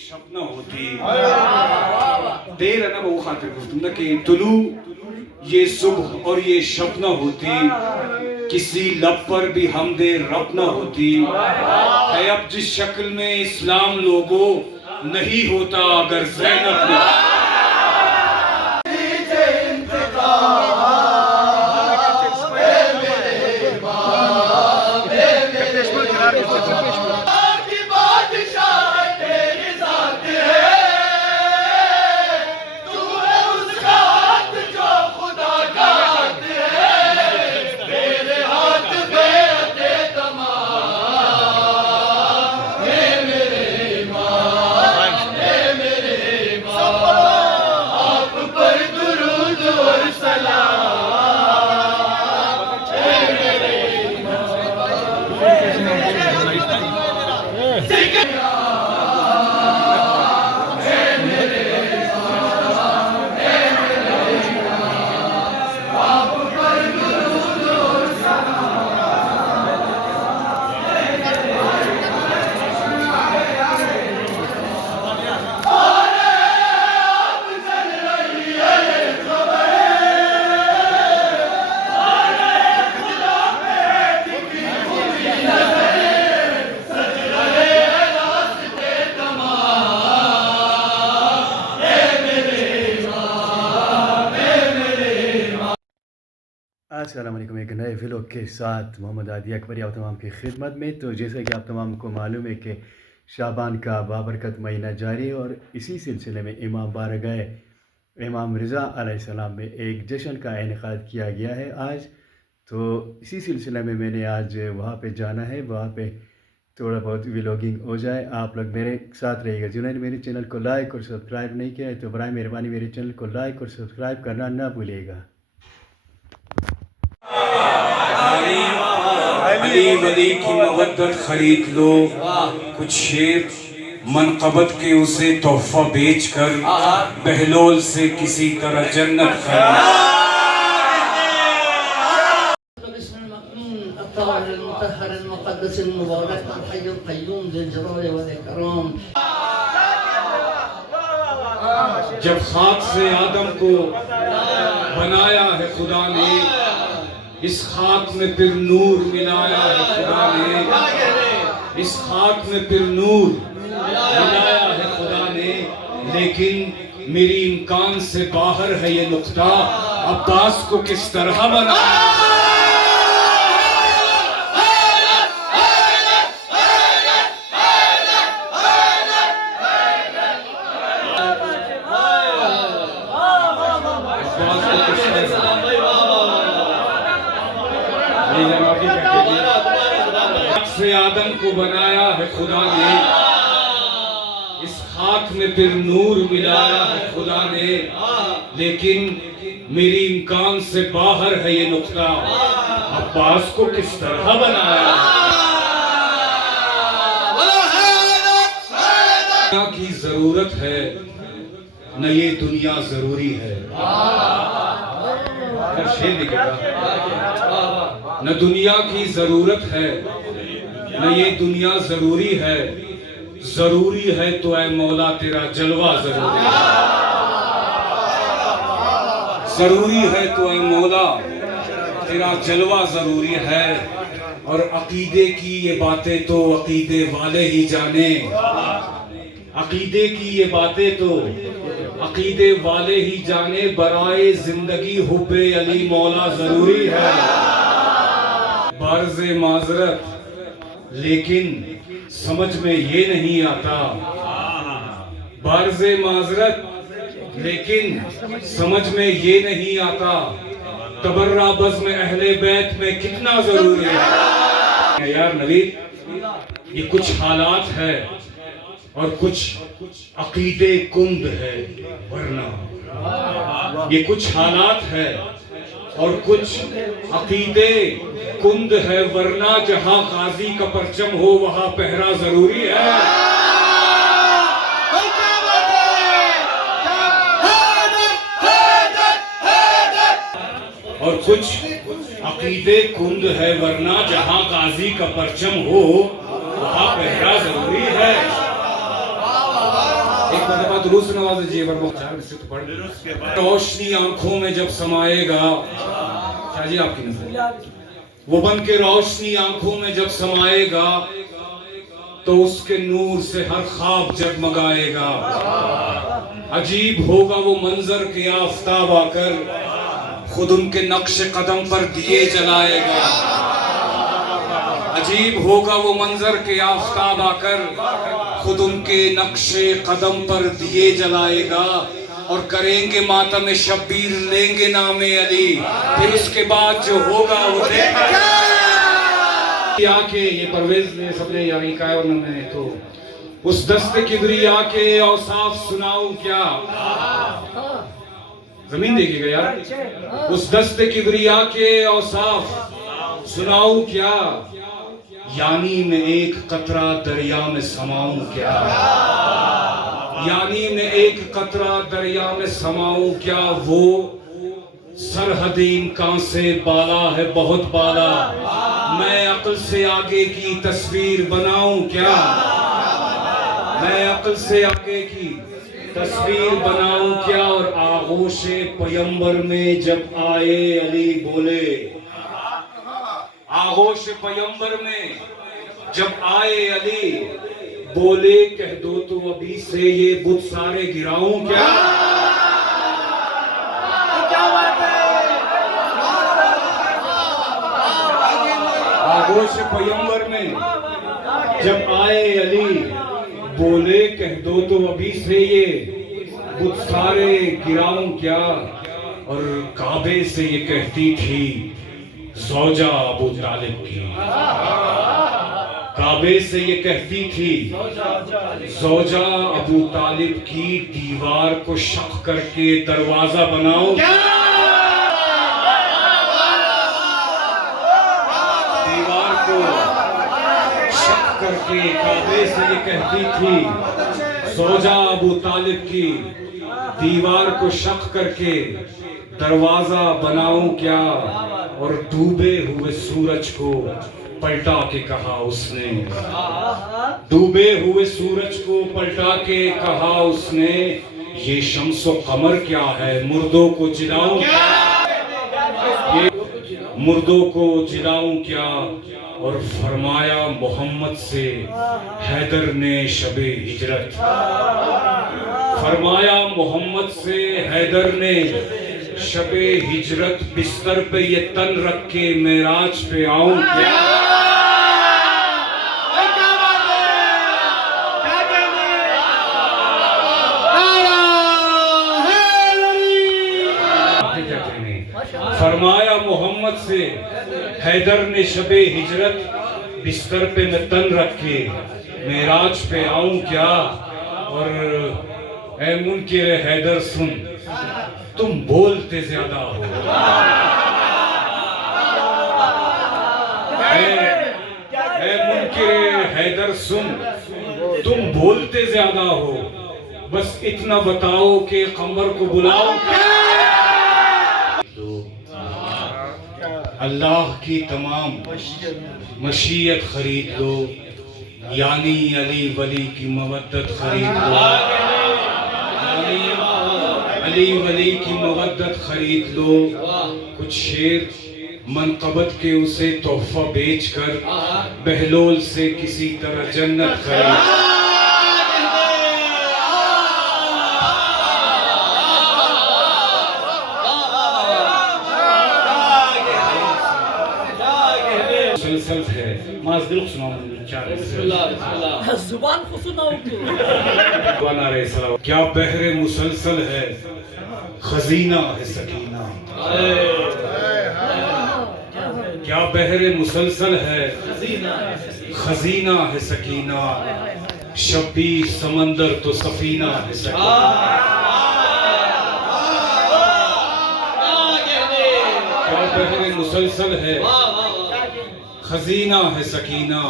شب نہ ہوتی. دیر ہے نا وہ خاطر گفتم نا کہ طلوع یہ صبح اور یہ شب نہ ہوتی, کسی لب پر بھی حمد رب نہ ہوتی. ہے اب جس شکل میں اسلام لوگوں نہیں ہوتا اگر زینب نہ. السلام علیکم. ایک نئے ویلوگ کے ساتھ محمد عادی اکبری آپ تمام کی خدمت میں. تو جیسا کہ آپ تمام کو معلوم ہے کہ شعبان کا بابرکت مہینہ جاری ہے اور اسی سلسلے میں امام بارگاہ امام رضا علیہ السلام میں ایک جشن کا انعقاد کیا گیا ہے آج. تو اسی سلسلے میں نے آج وہاں پہ جانا ہے, وہاں پہ تھوڑا بہت ویلوگنگ ہو جائے. آپ لوگ میرے ساتھ رہیے گا. جنہوں نے میرے چینل کو لائک اور سبسکرائب نہیں کیا ہے تو برائے مہربانی میرے چینل کو لائک اور سبسکرائب کرنا نہ بھولیے گا. علی ولی کی مودت خرید لو, کچھ شیر منقبت کے اسے تحفہ بیچ کر بہلول سے کسی طرح جنت خرید. الطاهر المطهر المقدس المبارك الحي القيوم ذي الجلال والإكرام. جب خاک سے آدم کو بنایا ہے خدا نے, اس خاک میں پھر نور ملایا ہے خدا نے, اس خاک میں پھر نور ملایا ہے خدا نے. لیکن میری امکان سے باہر ہے یہ نقطہ, عباس کو کس طرح بنایا. سے آدم کو بنایا ہے خدا نے, اس خاک میں پھر نور ملایا ہے خدا نے. لیکن میری امکان سے باہر ہے یہ نقطہ, عباس کو کس طرح بنایا. دنیا کی ضرورت ہے نہ یہ دنیا ضروری ہے. شیر نکلا, نہ دنیا کی ضرورت ہے نہ یہ دنیا ضروری ہے. ضروری ہے تو اے مولا تیرا جلوہ ضروری ہے. ضروری ہے تو اے مولا تیرا جلوہ ضروری ہے. اور عقیدے کی یہ باتیں تو عقیدے والے ہی جانے, عقیدے کی یہ باتیں تو عقیدے والے ہی جانے. برائے زندگی حب علی مولا ضروری ہے. بعرض معذرت لیکن سمجھ میں یہ نہیں آتا, بعرض معذرت لیکن سمجھ میں یہ نہیں آتا, تبرہ بزم اہل بیت میں کتنا ضروری ہے. یار نوید, یہ کچھ حالات ہے اور کچھ عقیدے کند ہے, ورنہ یہ کچھ حالات ہے اور کچھ عقیدے کند ہے, ورنہ جہاں غازی کا پرچم ہو وہاں پہرا ضروری ہے. اور کچھ عقیدے کند ہے, ورنہ جہاں غازی کا پرچم ہو وہاں پہرا ضروری ہے. ایک مرتبہ درود نواز جی پر مختار سے تو پڑھ روشنی آنکھوں میں جب سمائے گا شاہ جی آپ کی نظر وہ بن کے روشنی آنکھوں میں جب سمائے گا تو اس کے نور سے ہر خواب جگمگائے گا عجیب ہوگا وہ منظر کہ آفتاب آ کر خود ان کے نقش قدم پر دیے جلائے گا عجیب ہوگا وہ منظر کہ آفتاب آ کر خود ان کے نقش قدم پر دیے جلائے گا اور کریں گے ماتم شبیر لیں گے نام علی پھر اس کے بعد جو ہوگا وہ دیکھا کے یہ پرویز نے سب نے یعنی کہا اور میں تو اس دست کبریا کے اوصاف سناؤں کیا زمین دیکھے گا یار اس دست کبریا کے اوصاف سناؤں کیا یعنی میں ایک قطرہ دریا میں سماؤں کیا یعنی میں ایک قطرہ دریا میں سماؤں کیا وہ سرحد امکان سے بالا ہے بہت بالا میں عقل سے آگے کی تصویر بناؤں کیا میں عقل سے آگے کی تصویر بناؤں کیا اور آغوش پیمبر میں جب آئے علی بولے آغوش پیمبر میں جب آئے علی بولے کہہ دو تو ابھی سے یہ بت سارے گراؤں کیا آغوش پیمبر میں جب آئے علی بولے کہہ دو تو ابھی سے یہ بت سارے گراؤں کیا اور کعبے سے یہ کہتی تھی زوجہ ابو طالب کی کعبے سے یہ کہتی تھی زوجہ ابو طالب کی دیوار کو شق کر کے دروازہ بناؤں دیوار کو شق کر کے کعبے سے یہ کہتی تھی زوجہ ابو طالب کی دیوار کو شق کر کے دروازہ بناؤں کیا اور ڈوبے ہوئے سورج کو پلٹا کے کہا اس نے ڈوبے ہوئے سورج کو پلٹا کے کہا اس نے یہ شمس و قمر کیا ہے مردوں کو جلاؤں کیا یہ مردوں کو جلاؤں کیا اور فرمایا محمد سے حیدر نے شب ہجرت فرمایا محمد سے حیدر نے شب ہجرت بستر پہ یہ تن رکھ کے معراج پہ آؤں کیا فرمایا محمد سے حیدر نے شب ہجرت بستر پہ میں تن رکھ کے معراج پہ آؤں کیا اور اے منکر حیدر سن تم بولتے زیادہ ہو اے منکر حیدر سن تم بولتے زیادہ ہو بس اتنا بتاؤ کہ قمر کو بلاؤ اللہ کی تمام مشیت خرید لو یعنی علی ولی کی مودت خرید لو علی ولی کی مودت خرید لو کچھ شعر منقبت کے اسے تحفہ بیچ کر بہلول سے کسی طرح جنت خرید مسلسل ہے ماز دل سناؤں زبان کو سناؤں کیا بحر مسلسل ہے خزینہ ہے سکینہ کیا بحر مسلسل ہے خزینہ ہے سکینہ شبیر سمندر تو سفینہ ہے سکینہ کیا بحر مسلسل ہے خزینہ ہے سکینہ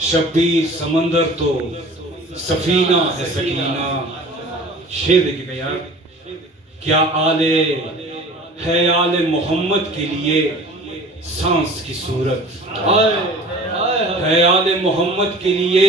شبیر سمندر تو سفینہ ہے سکینہ شعر دیکھیں گا یار کیا ہے آل محمد کے لیے سانس کی صورت ہے آل محمد کے لیے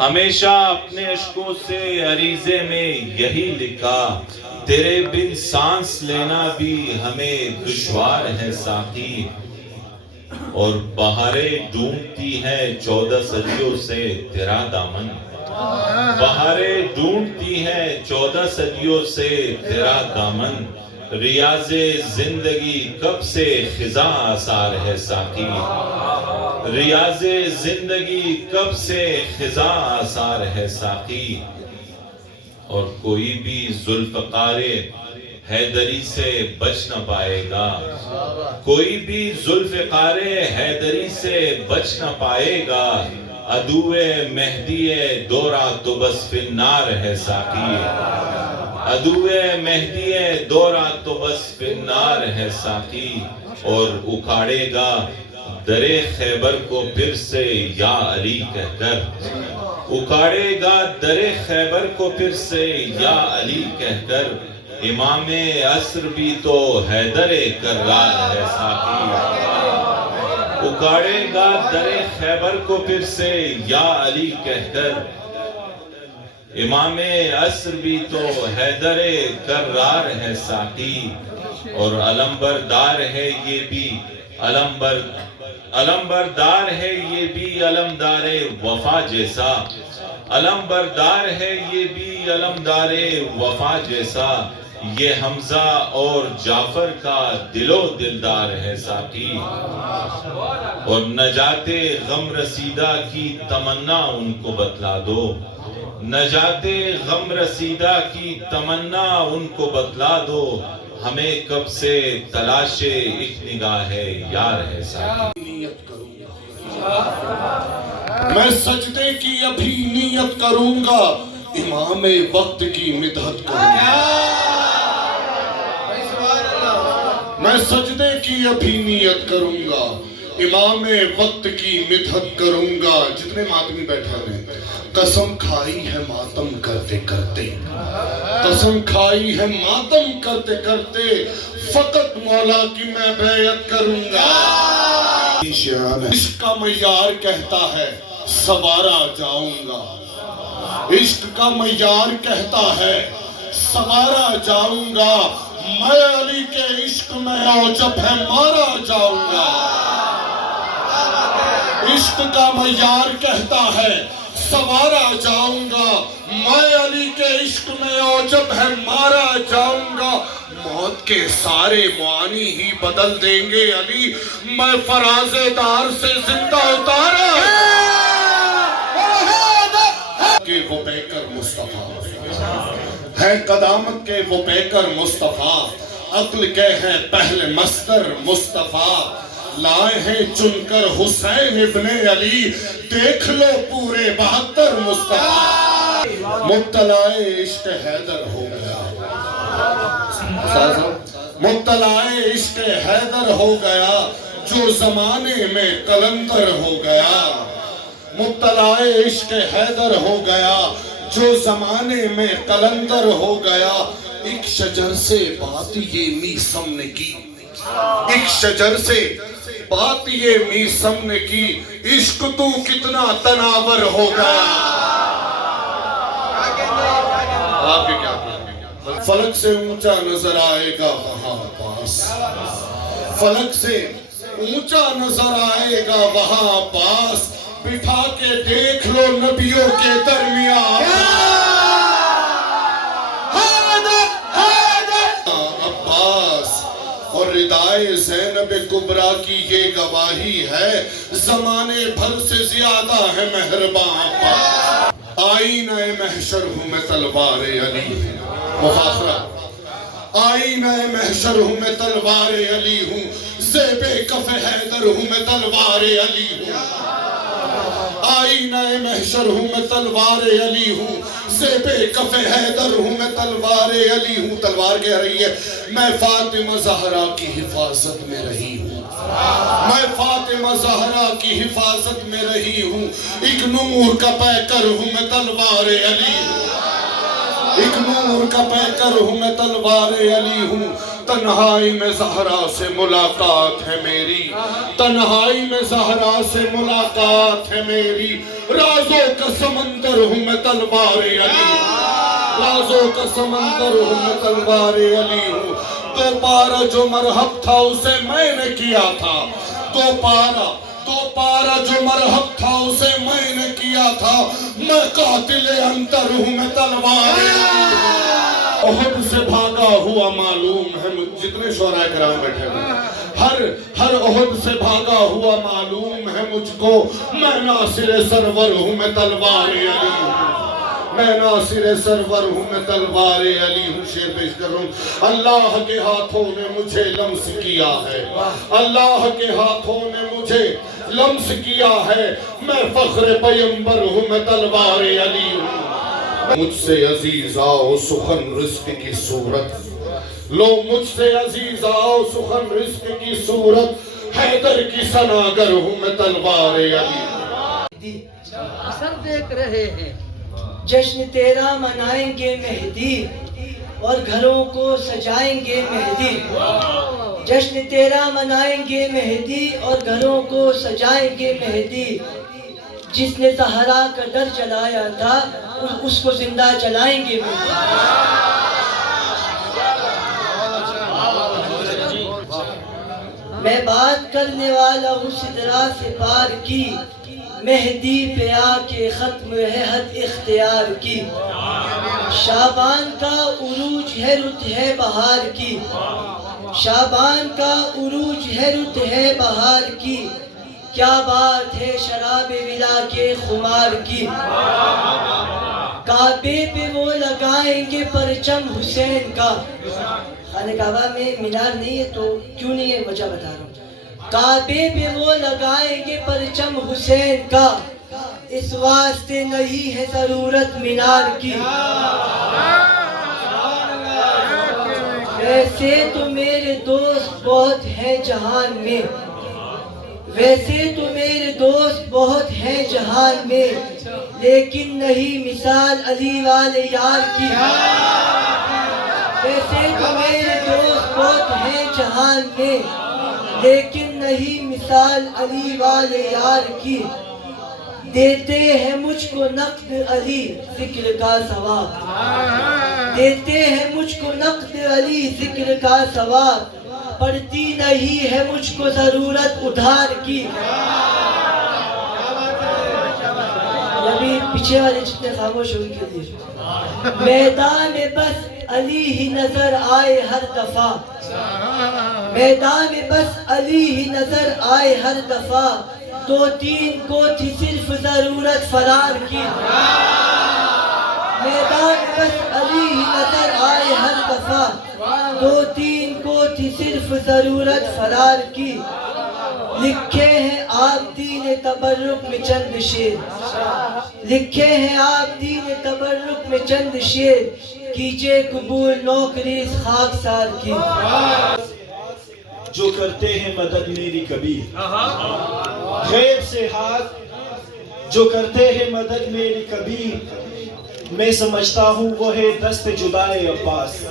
ہمیشہ اپنے اشکوں سے عریضے میں یہی لکھا، تیرے بن سانس لینا بھی ہمیں دشوار ہے ساقی، اور بہاریں ڈھونڈتی ہیں 14 صدیوں سے تیرا دامن، بہاریں ڈھونڈتی ہیں 14 صدیوں سے تیرا دامن، ریاض زندگی کب سے خزاں آثار ہے ساقی، ریاض زندگی کب سے خزاں آثار ہے ساقی، اور کوئی بھی ذوالفقار حیدری سے بچ نہ پائے گا، کوئی بھی ذوالفقار حیدری سے بچ نہ پائے گا، عدو مہدی دورہ تو بس فی النار ہے ساقی، عدو مہدی دورہ تو بس فی النار ہے ساقی، اور اکھاڑے گا در خیبر کو پھر سے یا علی کہہ کر، اکھاڑے گا در خیبر کو پھر سے یا علی کہہ کر، امام عصر بھی تو حیدر کرار ہے ساقی، اکھاڑے گا در خیبر کو پھر سے یا علی کہہ کر، امام عصر بھی تو حیدر کرار ہے ساقی، اور علمبردار ہے یہ بھی علمبردار ہے یہ بھی علمدار وفا جیسا، علمبردار ہے یہ بھی علمدار وفا جیسا، یہ حمزہ اور جعفر کا دل و دلدار ہے ساقی، اور نجات غم رسیدہ کی تمنا ان کو بتلا دو، نجات غم رسیدہ کی تمنا ان کو بتلا دو، ہمیں کب سے تلاش ایک نگاہ یار ہے ساقی، نیت کروں گا میں سجدے کی ابھی نیت کروں گا، امام وقت کی مدحت کروں گا، میں سجدے کی ابھی نیت کروں گا، امام وقت کی مدحت کروں گا۔ جتنے ماتمی بیٹھا ہیں قسم کھائی ہے ماتم کرتے کرتے، قسم کھائی ہے ماتم کرتے کرتے، فقط مولا کی میں بیعت کروں گا۔ عشق کا معیار کہتا ہے سوارا جاؤں گا، عشق کا معیار کہتا ہے سوارا جاؤں گا، میں علی کے عشق میں عجب ہے مارا جاؤں گا، عشق کا معیار کہتا ہے سوارا جاؤں گا، میں علی کے عشق میں عجب ہے مارا جاؤں گا، موت کے سارے معانی ہی بدل دیں گے علی، میں فراز دار سے زندہ اتارا کہ وہ پیکر مصطفیٰ ہے، قدامت کے وہ پیکر مصطفیٰ، عقل کے ہیں پہلے مصدر مصطفیٰ، لائے ہیں چن کر حسین ابن علی، دیکھ لو پورے 72 مصطفیٰ، مبتلا عشق حیدر ہو گیا، مبتلا عشق حیدر ہو گیا، جو زمانے میں قلندر ہو گیا، مبتلا عشق حیدر ہو گیا، جو زمانے میں قلندر ہو گیا، ایک شجر سے بات یہ میسم نے کی، ایک شجر سے بات یہ میسم نے کی، عشق تو کتنا تناور ہو گیا۔ آپ کے کیا کہیں؟ فلک سے اونچا نظر آئے گا وہاں پاس، فلک سے اونچا نظر آئے گا وہاں پاس، بٹھا کے دیکھ لو نبیوں کے درمیان، عباس اور ردائے زینب کبریٰ کی یہ گواہی ہے، زمانے بھر سے زیادہ ہے مہرباں عباس، آئینہ محشر ہوں میں تلوار علی ہوں، مفاخرہ، آئینہ محشر ہوں میں تلوار علی ہوں، زیب کف حیدر ہوں میں تلوار علی ہوں، آئینہ محشر ہوں میں تلوار علی ہوں، زیب کف حیدر ہوں میں تلوار علی ہوں، تلوار کہہ رہی ہے میں فاطمہ زہرا کی حفاظت میں رہی ہوں، میں فاطمہ زہرا کی حفاظت میں رہی ہوں، ایک نور کا پیکر ہوں میں تلوار علی ہوں، ایک نور کا پیکر ہوں میں تلوار علی ہوں، تنہائی میں زہرا سے ملاقات ہے میری، تنہائی میں زہرا سے ملاقات ہے میری، رازوں کا سمندر ہوں میں تلوار علی، رازوں کا سمندر ہوں میں تلوار علی ہوں۔ دو پارا جو مرحب تھا اسے میں نے کیا تھا، دو پارا جو مرحب تھا اسے میں نے کیا تھا، میں قاتل انتر ہوں میں تلوار علی ہوں۔ احد سے بھاگا ہوا معلوم ہے، جتنے شعراء کرام بیٹھے ہوئے، ہر احد سے بھاگا ہوا معلوم ہے مجھ کو، میں ناصر سرور ہوں میں تلوار علی ہوں، میں ناصر سرور ہوں میں تلوار علی ہوں۔ شعر پیش کر رہا ہوں۔ اللہ کے ہاتھوں نے مجھے لمس کیا ہے، اللہ کے ہاتھوں نے مجھے لمس کیا ہے، میں فخر پیمبر ہوں میں تلوار علی ہوں۔ مجھ سے عزیز آؤ سخن رزق کی صورت، لو مجھ سے عزیز آؤ سخن رزق کی صورت، حیدر کی سناگر ہوں میں تلوار علی۔ اثر دیکھ رہے ہیں، جشن تیرا منائیں گے مہدی اور گھروں کو سجائیں گے مہدی، جشن تیرا منائیں گے مہدی اور گھروں کو سجائیں گے مہدی، جس نے زہرا کا در جلایا تھا اس کو زندہ چلائیں گے مہدی۔ میں بات کرنے والا ہوں سدرا سے پار کی، مہدی پہ آ کے ختم ہے حد اختیار کی، شعبان کا عروج ہے رت ہے بہار کی، شعبان کا عروج ہے رت ہے بہار کی، کیا بات ہے شراب ولا کے خمار کی، کعبے پہ وہ لگائیں گے پرچم حسین کا، خانہ کعبہ میں مینار نہیں ہے تو کیوں نہیں ہے وجہ بتا رہا ہوں، کعبے پہ وہ لگائیں گے پرچم حسین کا، اس واسطے نہیں ہے ضرورت مینار کی، ویسے تو میرے دوست بہت ہیں جہان میں، ویسے تو میرے دوست بہت ہیں جہان میں، لیکن نہیں مثال علی والے یار کی، ویسے تو میرے دوست بہت ہیں جہان میں، لیکن نہیں مثال علی والے یار کی، دیتے ہیں مجھ کو نقد علی ذکر کا ثواب، دیتے ہیں مجھ کو نقد علی ذکر کا ثواب، پڑتی نہیں ہے مجھ کو ضرورت ادھار کی۔ ابھی پیچھے والے جتنے خاموش ہوئی کے لیے، میدان میں بس علی ہی نظر آئے ہر دفعہ، میدان میں بس علی ہی نظر آئے ہر دفعہ، دو تین کو تھی صرف ضرورت فرار کی، میدان میں بس علی ہی نظر آئے ہر دفعہ، دو تین کو تھی صرف ضرورت فرار کی، لکھے ہیں آپ دین تبرک میں چند شعر، لکھے ہیں آپ دین تبرک میں چند شعر، کیجئے قبول نوکری اس خاکسار کی۔ جو کرتے ہیں مدد میری کبھی غیب سے ہاتھ، جو کرتے ہیں مدد میری کبھی، میں سمجھتا ہوں وہ ہے دست جدائے عباس،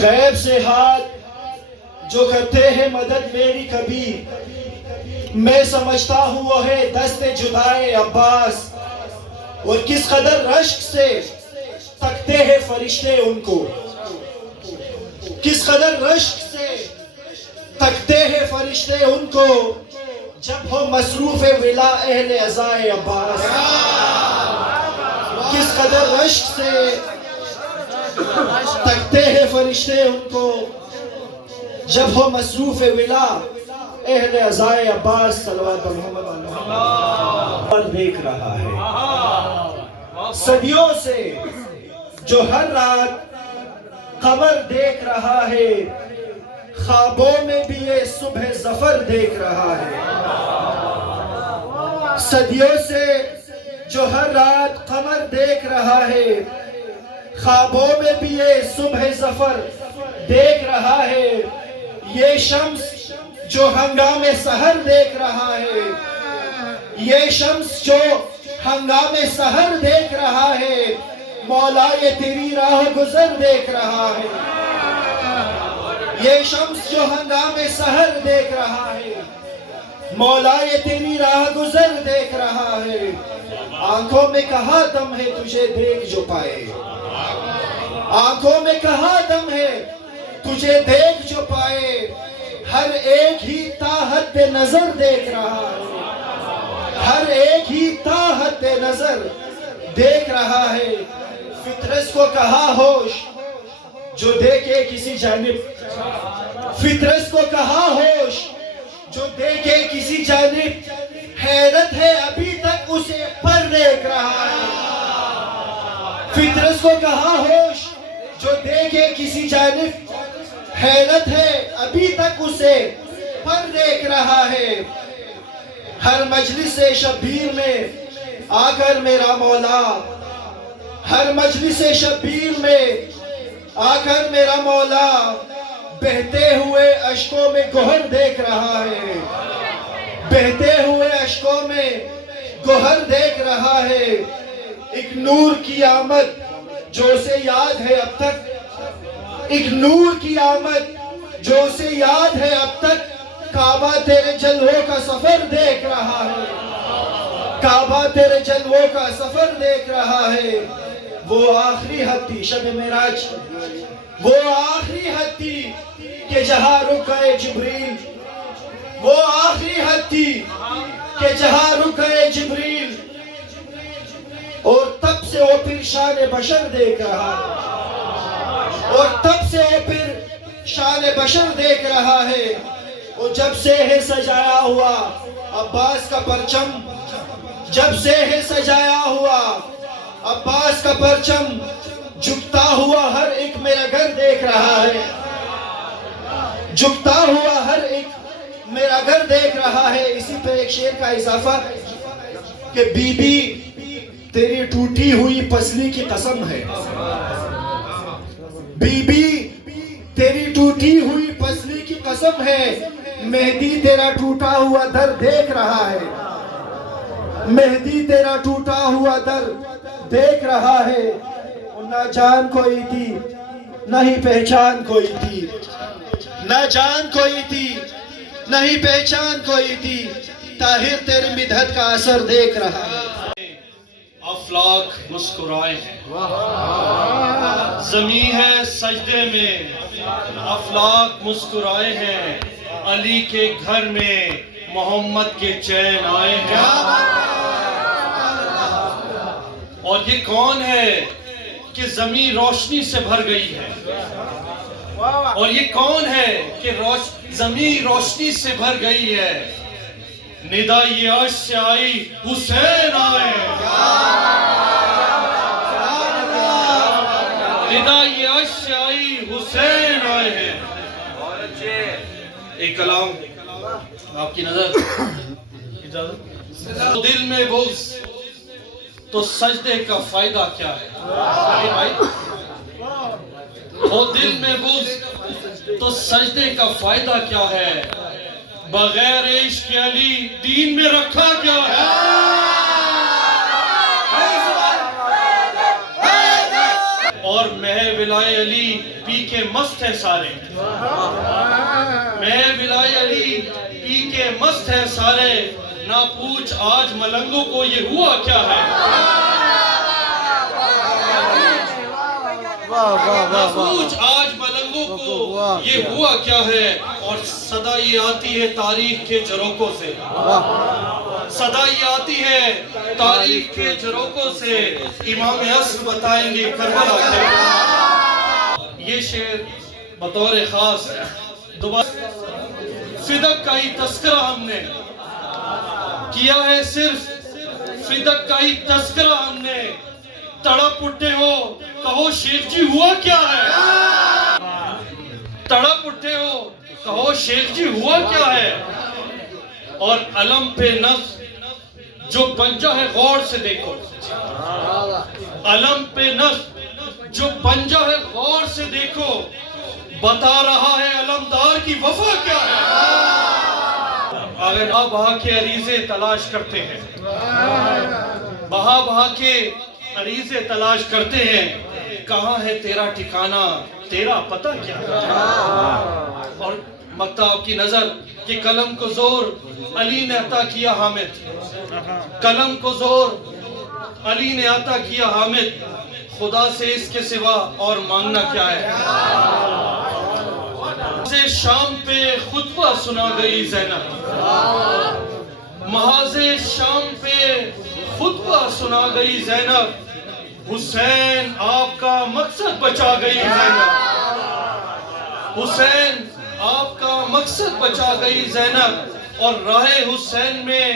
غیب سے ہاتھ جو کرتے ہیں مدد میری کبھی، میں سمجھتا ہوں وہ ہے دست جدائے عباس، اور کس قدر رشک سے تکتے ہیں فرشتے ان کو، کس قدر رشک سے تکتے ہیں فرشتے ان کو، جب ہو مصروف ولا اہل عزائے عباس، کس قدر رشک سے تکتے ہیں فرشتے ان کو، جب ہو مصروف ولا اہل عزائے عباس، صلوات محمد محمد دیکھ رہا ہے صدیوں سے جو ہر رات قمر دیکھ رہا ہے، خوابوں میں بھی یہ صبح ظفر دیکھ رہا ہے، صدیوں سے جو ہر رات قمر دیکھ رہا ہے، خوابوں میں بھی یہ صبح ظفر دیکھ رہا ہے، یہ شمس جو ہنگام سحر دیکھ رہا ہے، یہ شمس جو ہنگام سحر دیکھ رہا ہے، مولا یہ تیری راہ گزر دیکھ رہا ہے، یہ شمس جو ہنگام سحر دیکھ رہا ہے، مولا یہ تیری راہ گزر دیکھ رہا ہے، آنکھوں میں کہاں دم ہے تجھے دیکھ جو پائے، آنکھوں میں کہاں دم ہے تجھے دیکھ جو پائے، ہر ایک ہی تا حد نظر دیکھ رہا ہے، ہر ایک ہی تا حد نظر دیکھ رہا ہے، فطرت کو کہا ہوش جو دیکھے کسی جانب، فطرت کو کہا ہوش جو دیکھے کسی جانب، حیرت ہے ابھی تک اسے پر دیکھ رہا ہے، فطرت کو کہا ہوش جو دیکھے کسی جانب، حیرت ہے ابھی تک اسے پر دیکھ رہا ہے، ہر مجلس شبیر میں آ کر میرا مولا، ہر مجلس شبیر میں آ کر میرا مولا بہتے ہوئے اشکوں میں گوہر دیکھ رہا ہے، بہتے ہوئے اشکوں میں گوہر دیکھ رہا ہے، ایک نور کی آمد جو اسے یاد ہے اب تک، ایک نور کی آمد جو اسے یاد ہے اب تک، کعبہ تیرے جلووں کا سفر دیکھ رہا ہے، کعبہ تیرے جلووں کا سفر دیکھ رہا ہے، وہ آخری حد تھی شب معراج، وہ آخری حد تھی کہ جہاں رکے جبریل، وہ آخری حد تھی کہ جہاں رکے جبریل، اور تب سے وہ پھر شان بشر دیکھ رہا ہے، اور تب سے وہ پھر شان بشر دیکھ رہا ہے، اور جب سے ہے سجایا ہوا عباس کا پرچم، جب سے ہے سجایا ہوا عباس کا پرچم، جھکتا ہوا ہر ایک میرا گھر دیکھ رہا ہے، جھکتا ہوا ہر ایک میرا گھر دیکھ رہا ہے۔ اسی پہ ایک شعر کا اضافہ کہ بی بی تیری ٹوٹی ہوئی پسلی کی قسم ہے، بی بی تیری ٹوٹی ہوئی پسلی کی قسم ہے، مہدی تیرا ٹوٹا ہوا در دیکھ رہا ہے، مہدی تیرا ٹوٹا ہوا در دیکھ رہا ہے، نہ جان کوئی تھی نہ ہی پہچان کوئی تھی، نہ جان کوئی تھی نہ ہی پہچان کوئی تھی، طاہر تیرے مدحت کا اثر دیکھ رہا ہے۔ افلاک مسکرائے ہیں، زمین ہے سجدے میں، افلاک مسکرائے ہیں، علی کے گھر میں محمد کے چین آئے ہیں، اور یہ کون ہے کہ زمین روشنی سے بھر گئی ہے، اور یہ کون ہے کہ زمین روشنی سے بھر گئی ہے، ندا یہ عرش سے آئی حسین آئے، ندا یہ عرش سے آئی حسین آئے ہیں۔ ایک کلام آپ کی نظر اجازت، دل میں بغض تو سجدے کا فائدہ کیا ہے، وہ دل میں بغض تو سجدے کا فائدہ کیا ہے، بغیر عشق علی دین میں رکھا کیا ہے، اور مہ ولائے علی پی کے مست ہے سارے، مہ ولائے علی پی کے مست ہے سارے، نہ پوچھ آج ملنگوں کو یہ ہوا کیا ہے، نہ پوچھ آج ملنگوں کو یہ ہوا کیا ہے، اور صدا یہ آتی ہے تاریخ کے جھروکوں سے، صدا یہ آتی ہے تاریخ کے جھروکوں سے، امام حسن بتائیں گے کربلا کے۔ یہ شعر بطور خاص دوبارہ فدق کا ہی تذکرہ ہم نے کیا ہے، صرف فدق کا ہی تذکرہ ہم نے، تڑپ اٹھے ہو کہو شیخ جی ہوا کیا ہے، تڑپ اٹھے ہو کہو شیخ جی ہوا کیا ہے، اور علم پہ نصب جو پنجہ ہے غور سے دیکھو، علم پہ نصب جو پنجہ ہے غور سے دیکھو، بتا رہا ہے علمدار کی وفا کیا ہے۔ اگر آپ بہا کے عریضے تلاش کرتے ہیں، بہا کے عریضے تلاش کرتے ہیں، کہاں ہے تیرا ٹھکانہ، تیرا پتہ کیا ہے؟ اور مکتاب کی نظر کہ قلم کو زور علی نے عطا کیا حامد، قلم کو زور علی نے عطا کیا حامد، خدا سے اس کے سوا اور مانگنا کیا ہے؟ محاذ شام پہ خطبہ سنا گئی زینب، محاذ شام پہ خطبہ سنا گئی زینب، حسین آپ کا مقصد بچا گئی زینب، حسین آپ کا مقصد بچا گئی زینب، اور راہ حسین میں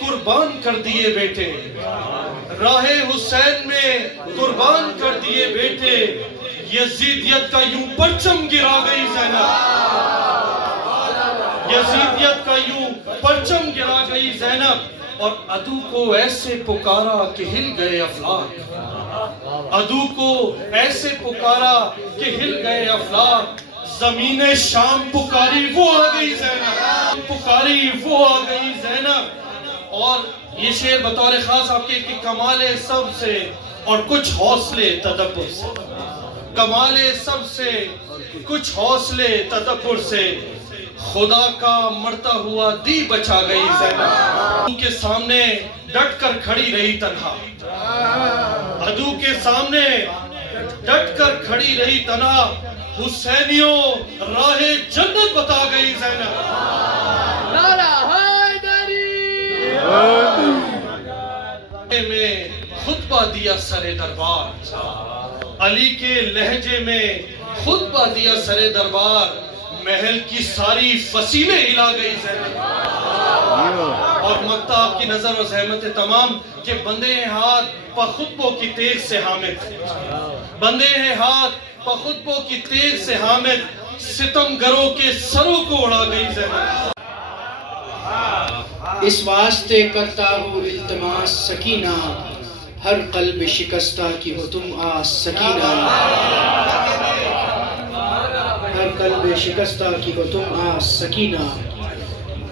قربان کر دیے بیٹے، راہ حسین میں قربان کر دیے بیٹے، یزیدیت کا یوں پرچم گرا گئی زینب، یزیدیت کا یوں پرچم گرا گئی زینب، اور عدو کو ایسے پکارا کہ ہل گئے افلاک، عدو کو ایسے پکارا کہ ہل گئے افلاک، زمین شام پکاری وہ آ گئی زینب، پکاری وہ آ گئی زینب۔ اور یہ شعر بطور خاص آپ کے کہ کمال سب سے اور کچھ حوصلے تدبر سے، کمال سب سے کچھ حوصلے تدبر سے، خدا کا مرتا ہوا دی بچا گئی زینب، عدو کے سامنے ڈٹ کر کھڑی رہی تنہا، عدو کے سامنے ڈٹ کر کھڑی رہی تنہا، حسینیوں راہ جنت بتا گئی زینب، میں خطبہ دیا سر دربار، علی کے لہجے میں خطبہ دیا سر دربار، محل کی ساری فصیلیں ہلا گئی زینب، اور مکتاب کی نظر و زحمت تمام کہ بندے ہیں ہاتھ پا خطبوں کی تیغ سے حامد، بندے ہیں ہاتھ پا خطبوں کی تیغ سے حامد، ستم گروں کے سروں کو اڑا گئی زینب۔ اس واسطے کرتا ہوں التماس سکینہ، ہر قلب شکستہ کی ہو تم آس سکینہ، ہر قلب شکستہ کی ہو تم آس سکینہ،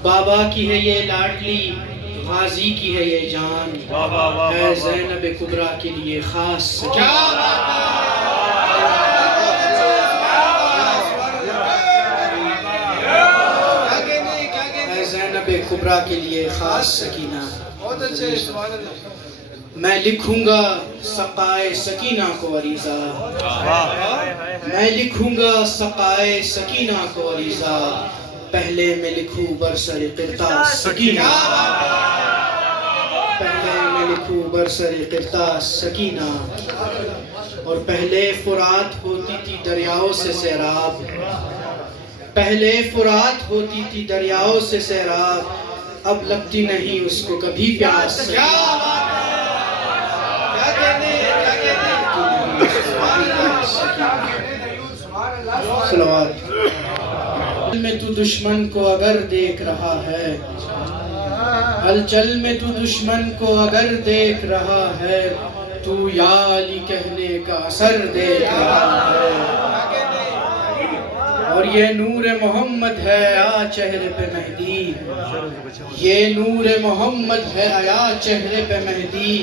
بابا کی ہے یہ لاڈلی، غازی کی ہے یہ جان، ہے زینب کبریٰ کے لیے خاص سکینہ، زینب کبریٰ کے لیے خاص سکینہ۔ میں لکھوں گا سقائے سکینہ کو عریضہ، میں لکھوں گا سقائے سکینہ کو عریضہ، پہلے میں لکھوں برسر قرطاس سکینہ، پہلے میں لکھوں برسر قرطاس سکینہ، اور پہلے فرات ہوتی تھی دریاؤں سے سیراب، پہلے فرات ہوتی تھی دریاؤں سے سیراب، اب لگتی نہیں اس کو کبھی پیاس صلوات۔ ہلچل میں تو دشمن کو اگر دیکھ رہا ہے، ہلچل میں تو دشمن کو اگر دیکھ رہا ہے، تو یا علی کہنے کا اثر دیکھ رہا ہے، اور یہ نور محمد ہے آیا چہرے پہ مہدی، یہ نور محمد ہے آیا چہرے پہ مہدی،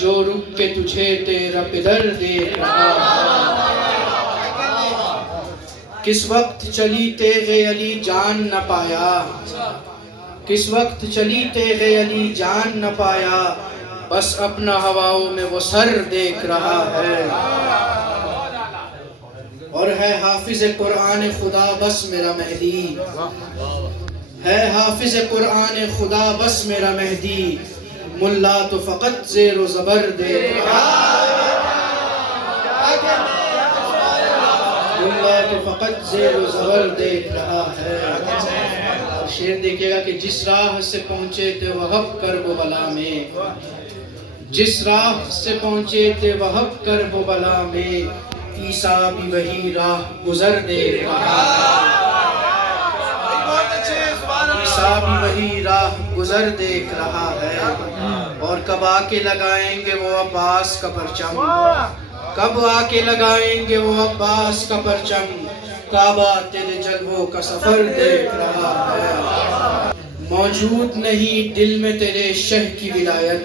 جو رک کے تجھے تیرا پدر دیکھ رہا ہے، کس وقت چلی تیغ علی جان نہ پایا، کس وقت چلی تیغ علی جان نہ پایا، بس اپنا ہواؤں میں وہ سر دیکھ رہا ہے، اور ہے حافظ قرآن خدا بس میرا مہدی، ہے حافظ قرآن خدا بس میرا مہدی، ملا تو فقط زیر و زبر دیکھ رہا ہے، ملا تو فقط زیر و زبر دیکھ رہا ہے۔ شعر دیکھئے گا کہ جس راہ سے پہنچے تھے وہب کرب و بلا میں، جس راہ سے پہنچے تھے وہب کرب و بلا میں، عیسیٰ بھی وہی راہ گزر دیکھ رہا ہے، عیسیٰ بھی وہی راہ گزر دیکھ رہا ہے، اور کب آ کے لگائیں گے وہ عباس کا پرچم، کب آ کے لگائیں گے وہ عباس کا پرچم، کعبہ تیرے جلووں کا سفر دیکھ رہا ہے، موجود نہیں دل میں تیرے شہ کی ولایت،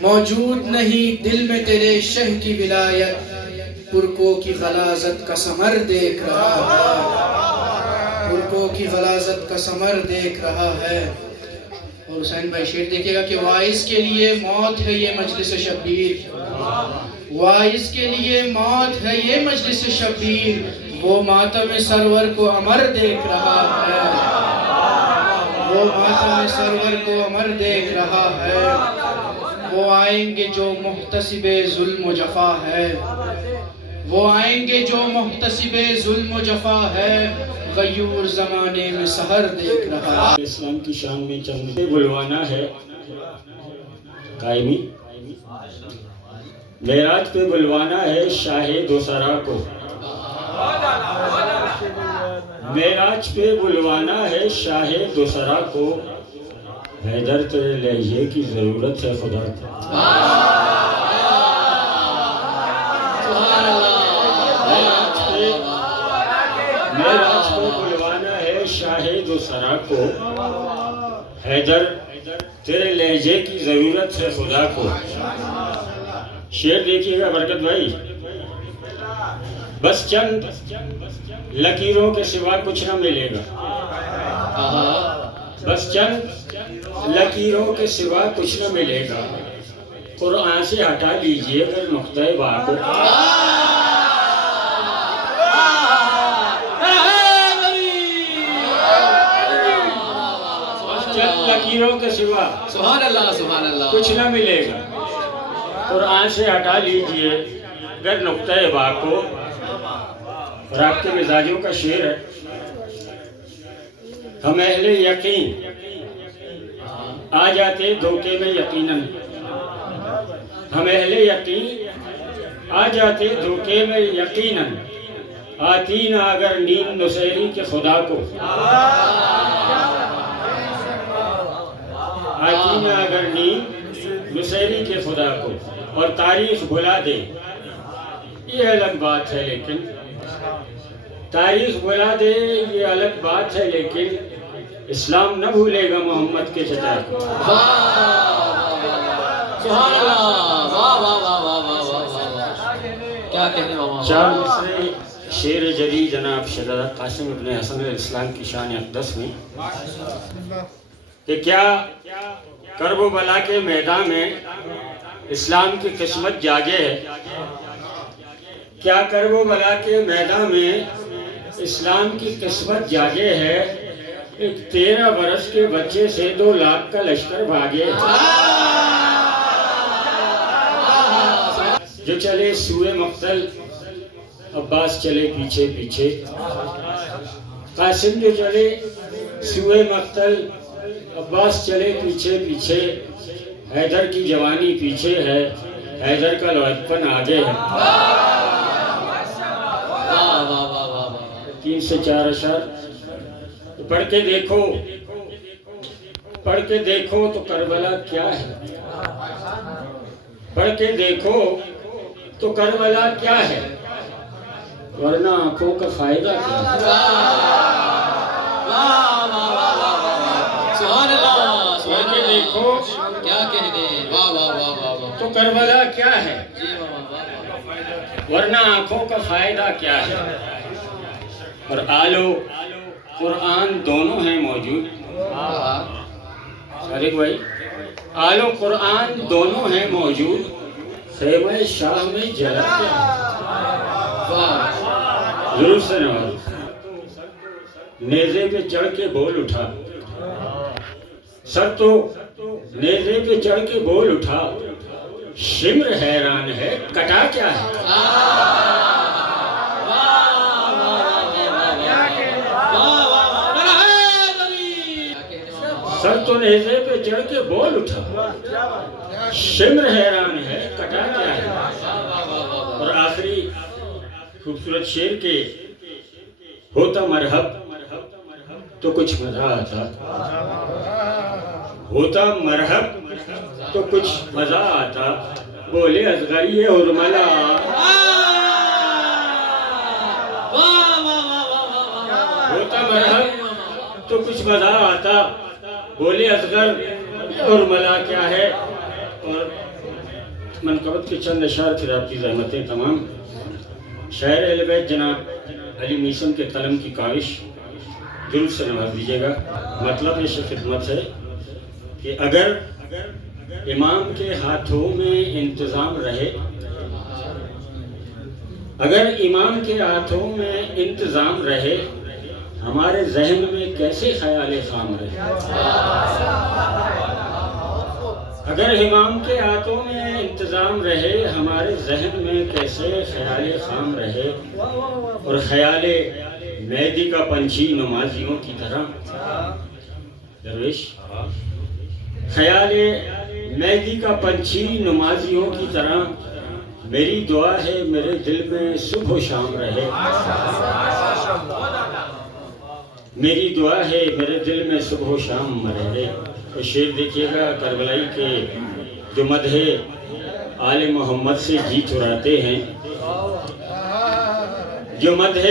موجود نہیں دل میں تیرے شہ کی ولایت، پرکوں کی غلاظت کا ثمر دیکھ رہا ہے، پرکوں کی غلاظت کا ثمر دیکھ رہا ہے۔ اور حسین بھائی شعر دیکھیے گا کہ وائس کے لیے موت ہے یہ مجلس شبیر، وائس کے لیے موت ہے یہ مجلس شبیر، وہ ماتم سرور کو امر دیکھ رہا ہے، وہ ماتم سرور کو امر دیکھ رہا ہے۔ وہ آئیں گے جو محتسب ظلم و جفا ہے، وہ آئیں گے جو محتسب ظلم و جفا ہے، غیور زمانے میں سحر دیکھ رہا ہے۔ اسلام کی شان میں چند بلوانا ہے قائمی، معراج پہ بلوانا ہے شاہ دوسرا کو، معراج پہ بلوانا ہے شاہ دوسرا کو، حیدر تیرے لہجے کی ضرورت ہے خدا کو۔ معراج پہ بلوانا ہے شاہ دوسرا کو، حیدر تیرے لہجے کی ضرورت ہے خدا کو۔ شعر دیکھیے گا برکت بھائی، بس چند لکیروں کے سوا کچھ نہ ملے گا، بس چند لکیروں کے سوا کچھ نہ ملے گا، قرآن سے ہٹا لیجئے اگر نقطۂ با کو، بس چند لکیروں کے سوا سبحان اللہ سبحان اللہ کچھ نہ ملے گا، قرآن سے ہٹا لیجئے اگر نقطۂ با کو۔ اور آپ کے مزاجوں کا شعر ہے، ہم اہل یقین آ جاتے دھوکے میں یقیناً، ہم اہل یقین آ جاتے دھوکے میں یقیناً، آتی نہ اگر نیند نصیری کے خدا کو، آتی نہ اگر نیند نصیری کے خدا کو، اور تاریخ بھلا دے یہ الگ بات ہے، لیکن تاریخ بھلا دے یہ الگ بات ہے، لیکن اسلام نہ بھولے گا محمد کے چچا کو۔ سبحان اللہ، واہ واہ واہ واہ واہ واہ، کیا کہنے بابا۔ چار مصرے شعر جری جناب شہزادہ قاسم ابن حسن الاسلام کی شان اقدس میں کہ کیا کرب و بلا کے میدان میں اسلام کی قسمت جاگے ہے، کیا کرب و بلا کے میدان میں اسلام کی قسمت جاگے ہے، ایک 13 برس کے بچے سے 2 لاکھ کا لشکر بھاگے، جو چلے سوئے مقتل عباس چلے پیچھے پیچھے، قاسم جو چلے سوئے مقتل عباس چلے پیچھے پیچھے، حیدر کی جوانی پیچھے ہے، حیدر کا لڑکپن آگے ہے۔ 3 سے 4 اشعار پڑھ کے دیکھو، پڑھ کے دیکھو تو کربلا کیا ہے، پڑھ کے دیکھو تو کربلا کیا ہے، ورنہ آنکھوں کا فائدہ کیا ہے۔ پڑھ کے دیکھو کیا کہنے، واہ واہ واہ واہ واہ، تو کربلا کیا ہے، ورنہ آنکھوں کا فائدہ کیا ہے۔ اور آل و قرآن دونوں ہیں موجود، صادق بھائی، آل و قرآن دونوں ہیں موجود، خیمہ شاہ میں جلتے ہیں، ضرور سے نواز، نیزے پہ چڑھ کے بول اٹھا، سر تو نیزے پہ چڑھ کے بول اٹھا، شمر حیران ہے کٹا کیا ہے۔ سر تو نیزے پہ چڑھ کے بول اٹھا، شمر حیران ہے کٹا کیا ہے۔ اور آخری خوبصورت شعر کے ہوتا مرحب تو کچھ مزہ آتا، ہوتا مرحب تو کچھ مزہ آتا، بولے ازغری ارملا، ہوتا مرحب تو کچھ مزہ آتا، بولے اصغر ارملا کیا ہے، اور منقبت کے چند اشعار پھر آپ کی زحمتیں تمام. شاعر اہل بیت جناب علی میثم کے قلم کی کاوش جلد سے نواز دیجیے گا. مطلب اس خدمت ہے کہ اگر امام کے ہاتھوں میں انتظام رہے، اگر امام کے ہاتھوں میں انتظام رہے، ہمارے ذہن میں کیسے خیال خام رہے. اگر امام کے ہاتھوں میں انتظام رہے، ہمارے ذہن میں کیسے خیال خام رہے. اور خیال مہدی کا پنچھی نمازیوں کی طرح، درویش، خیال مہدی کا پنچھی نمازیوں کی طرح میری دعا ہے میرے دل میں صبح و شام رہے. میری دعا ہے میرے دل میں صبح و شام رہے. تو شعر دیکھیے گا کربلائی کے جو مدح آل محمد سے جی چراتے ہیں، جو مدح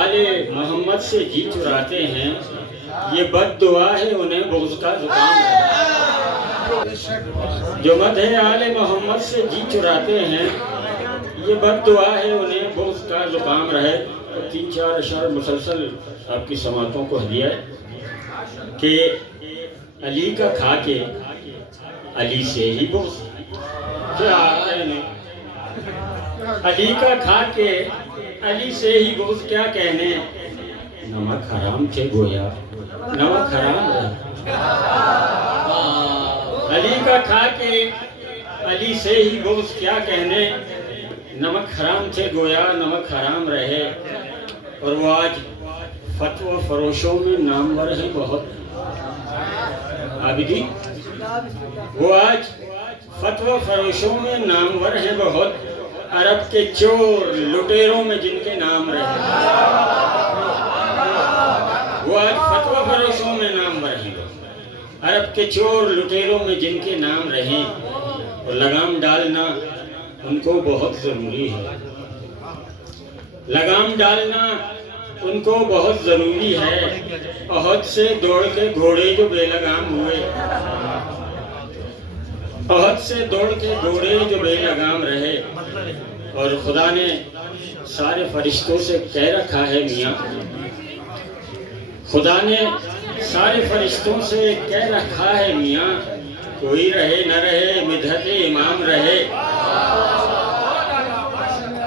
آل محمد سے جی چراتے ہیں، یہ بد دعا ہے انہیں بغض کا زکام رہے. جو مدح آل محمد سے جی چراتے ہیں، یہ بد دعا ہے انہیں بغض کا زکام رہے. 3-4 اشعار مسلسل آپ کی سماعتوں کو ہدیہ ہے کہ علی کا کھا کے علی سے ہی بغض. کیا کہنے علی کا کھا کے علی سے ہی بغض، کیا کہنے. نمک حرام تھے گویا نمک حرام رہے. علی کا کھا کے علی سے ہی بغض، کیا کہنے. نمک حرام تھے گویا نمک حرام رہے. اور وہ آج فتوہ فروشوں میں نامور ہیں بہت. عابدی، وہ آج فتوہ فروشوں میں نامور ہیں بہت. عرب کے چور لٹیروں میں جن کے نام رہے. وہ آج فتوہ فروشوں میں نامور ہیں، عرب کے چور لٹیروں میں جن کے نام رہیں. اور لگام ڈالنا ان کو بہت ضروری ہے. لگام ڈالنا ان کو بہت ضروری ہے. احد سے دوڑ کے گھوڑے جو بے لگام ہوئے، احد سے دوڑ کے گھوڑے جو بے لگام رہے. اور خدا نے سارے فرشتوں سے کہہ رکھا ہے میاں، خدا نے سارے فرشتوں سے کہہ رکھا ہے میاں، کوئی رہے نہ رہے مدحت امام رہے.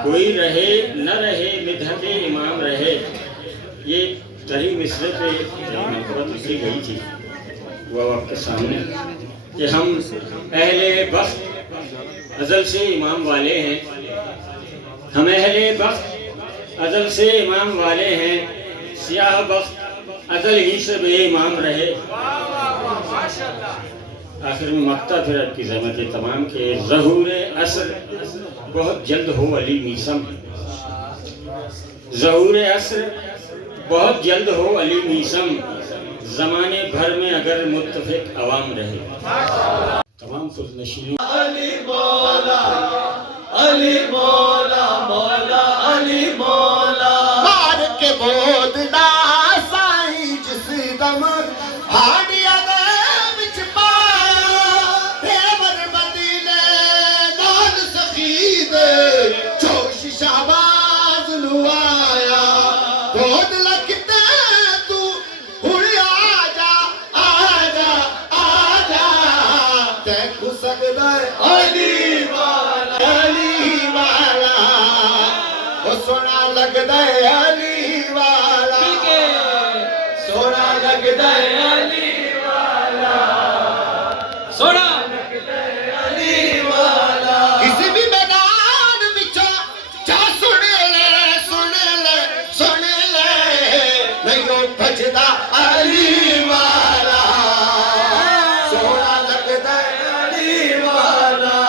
کوئی رہے نہ رہے مدحت امام رہے. یہ تری مصرے پہ منقبت لکھی گئی تھی، وہ آپ کے سامنے کہ ہم اہل بخت ازل سے امام والے ہیں. ہم اہل بخت ازل سے امام والے ہیں. سیاہ بخت ازل ہی سے بے امام رہے. آخر میں مقطع پھر آپ کی زحمت تمام کہ ظہور عصر بہت جلد ہو علی میثم. ظہور عصر بہت جلد ہو علی میثم. زمانے بھر میں اگر متفق عوام رہے. تمام خود نشینوں علی مولا علی مولا مولا علی مولا مار کے بودنا سائی جس دم ہاڑیا دے وچ پایا دیور مدینے نال سخی دے جوش شہباز نو آیا. بود لگتے تو ہن آ جا دیکھ سکدا ہے علی والا وہ سونا لگدا ہے علی والا. سونا لگدا ہے علی والا سونا لگدا ہے علی والا. کسی بھی میدان وچوں جا سن لے نہیں وہ بھجدا علی والا. سونا لگدا ہے علی والا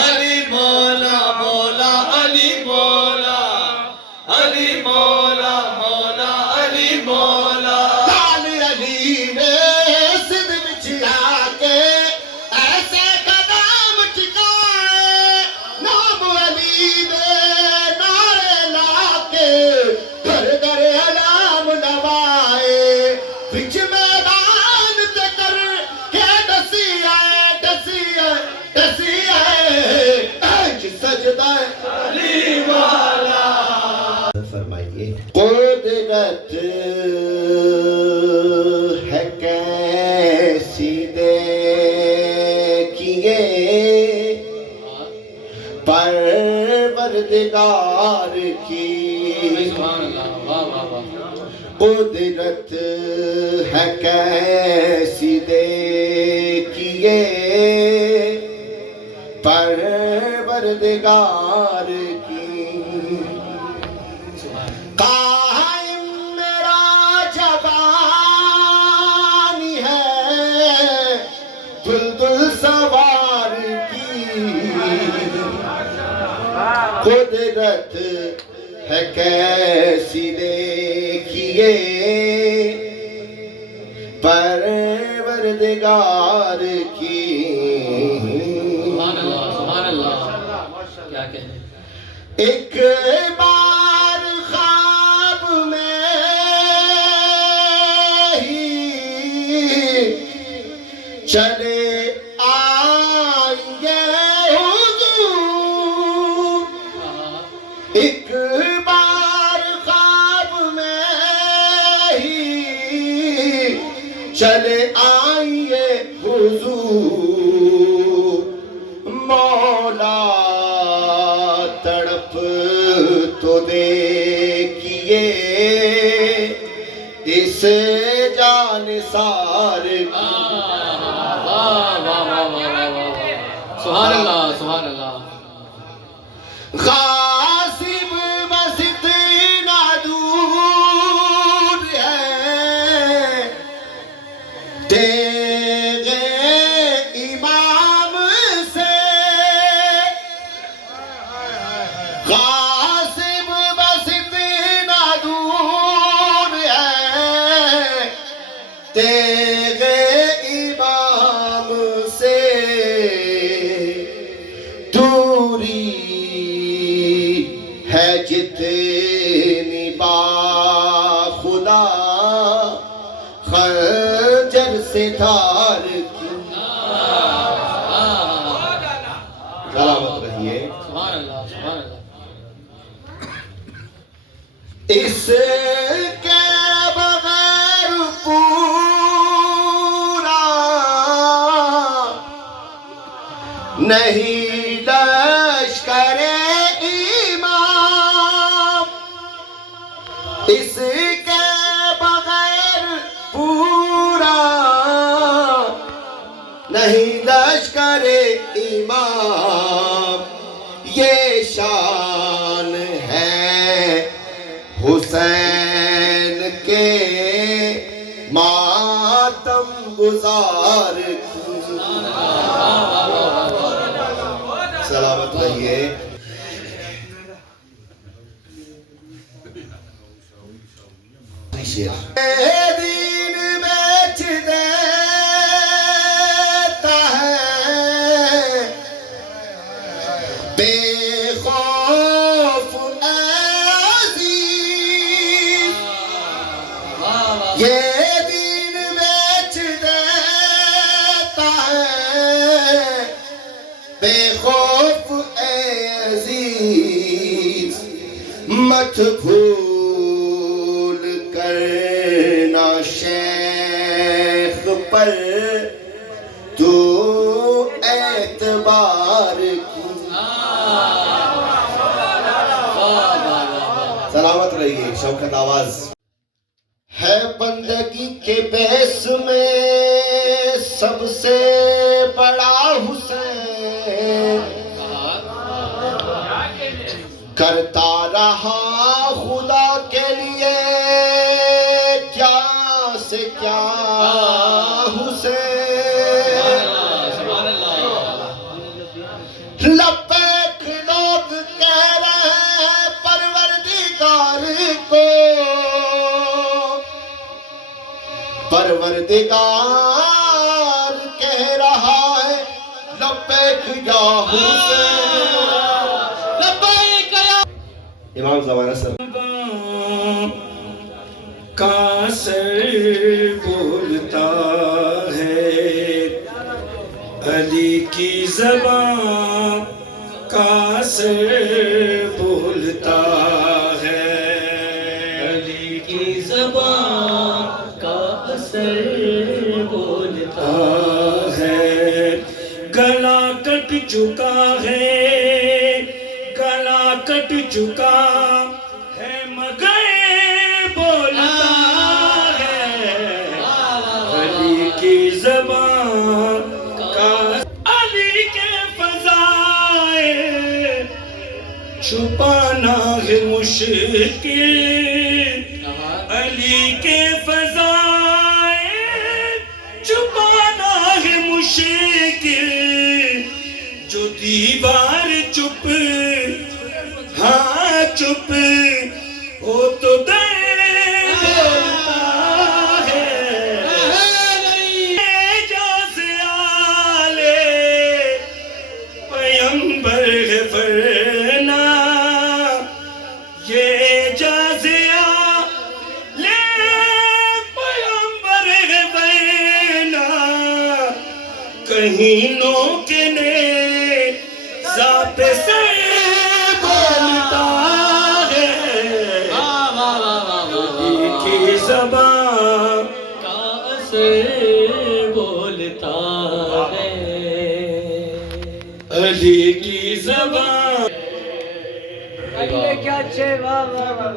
علی مولا مولا علی مولا علی مولا مولا علی مولا. لال علی نے پروردگار کی قدرت ہے کیسی دیکھیے پروردگار کی قائم میرا جوانی ہے دلدل سوار کی قدرت ہے کیسی دیکھیے پروردگار کی سبحان اللہ کیا کہنے ایک بار خواب میں ہی چلے آئیں حضور ایک بار خواب میں ہی چلے آئیے حضور مولا تڑپ تو دیکھیے اس جانثار کی سبحان اللہ سبحان اللہ غاصب بس اتنا دور ہے تیغ امام سے غاصب بس اتنا دور ہے تیغ امام سے دوری ہے جتنی با خدا خنجر سے دھار کی سلامت رہیے سبحان اللہ سبحان اللہ اس کے بغیر پورا نہیں لشکر امام اس کے بغیر پورا نہیں لشکر امام یہ شان ہے حسین کے ماتم گزار کی سلامت رہیے دین بیچ دیتا ہے بے خوف عزیز یہ دین بیچ دیتا ہے بے خوف عزیز مت بھول کرنا شیخ پر تو اعتبار کی سلامت رہیے شوکت آواز ہے بندگی کے بیس میں سب سے بڑا حسین کرتا رہا خدا کے لیے کیا سے کیا حسین لبیک لوگ کہہ رہے ہیں پروردگار کو پروردگار کہہ رہا ہے لبیک یا حسین لبیک یا امام زمانہ سر کا سر بولتا ہے علی کی زبان کا سر بولتا ہے علی کی زبان کا سر بولتا ہے گلا کٹ چکا ہے گلا کٹ کٹ چکا ہے مگر بولتا ہے علی کی زبان کا علی کے فضائل چھپانا ہے مشکل علی کے فضائل چھپانا ہے مشکل جو دیوار چپ ہاں چپ ہو تو در بولتا ہے اعجاز آلے پیمبر ہے ورنہ یہ اعجاز آلے پیمبر ہے ورنہ کہیں نوکنے ذات سے بولتا ہے علی کی زبان کا سے بولتا ہے علی کی زبان کیا اچھے واہ واہ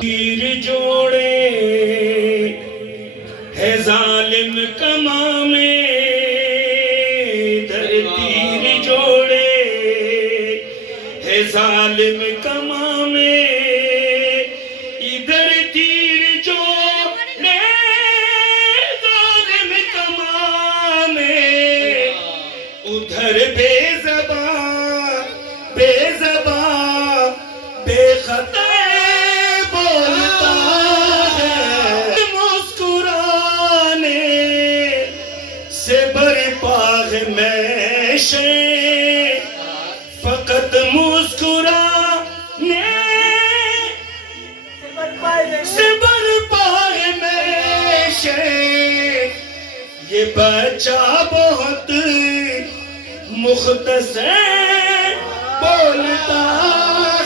تیر جوڑے ہے ظالم کما میں در تیر جوڑے ہے ظالم کما میں ادھر تیر جوڑے ظالم کما میں ادھر بے زبان بے خطر بولتا ہے مسکرانے سے برپا ہے میشے فقط مسکرانے سے برپا ہے میشے یہ بچہ بہت مختصر بولتا